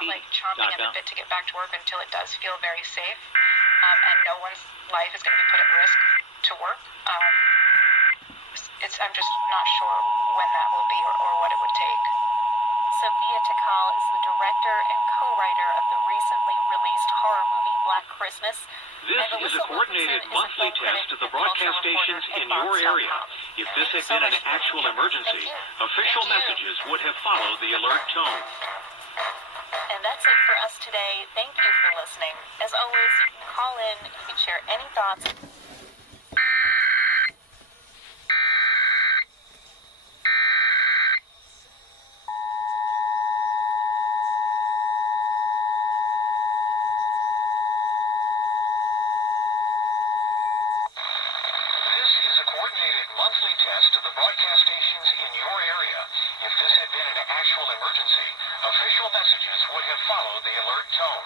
not like chomping at the bit to get back to work until it does feel very safe, and no one's life is going to be put at risk to work. I'm just not sure when that will be or what it would take. Sophia Takal is the director and co-writer of the recently released horror movie Black Christmas. This is a coordinated monthly test at the broadcast stations in your area. If this had been an actual emergency, official messages would have followed the alert tone. And that's it for us today. Thank you for listening. As always, you can call in, you can share any thoughts. Monthly test of the broadcast stations in your area. If this had been an actual emergency, official messages would have followed the alert tone.